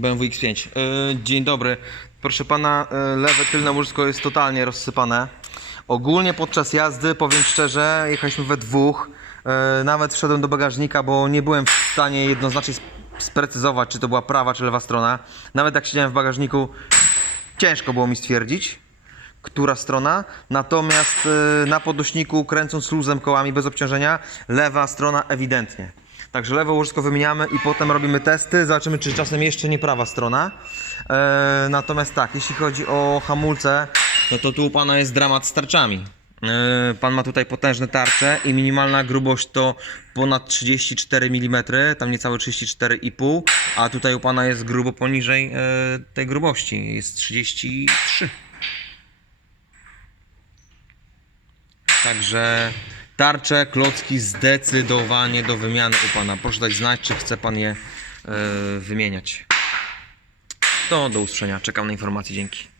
BMW X5. Yy, dzień dobry. Proszę pana, yy, lewe tylne łóżko jest totalnie rozsypane. Ogólnie podczas jazdy, powiem szczerze, jechaliśmy we dwóch. Yy, nawet wszedłem do bagażnika, bo nie byłem w stanie jednoznacznie sp- sprecyzować, czy to była prawa, czy lewa strona. Nawet jak siedziałem w bagażniku, ciężko było mi stwierdzić, która strona. Natomiast na podnośniku, kręcąc luzem kołami bez obciążenia, lewa strona ewidentnie. Także lewe łożysko wymieniamy i potem robimy testy. Zobaczymy, czy czasem jeszcze nie prawa strona. E, natomiast tak, jeśli chodzi o hamulce, no to tu u pana jest dramat z tarczami. E, pan ma tutaj potężne tarcze i minimalna grubość to ponad 34 mm, tam niecałe 34,5, a tutaj u pana jest grubo poniżej e, tej grubości, jest 33. Także tarcze, klocki zdecydowanie do wymiany u Pana. Proszę dać znać, czy chce Pan je e, wymieniać. To do usłyszenia. Czekam na informacje. Dzięki.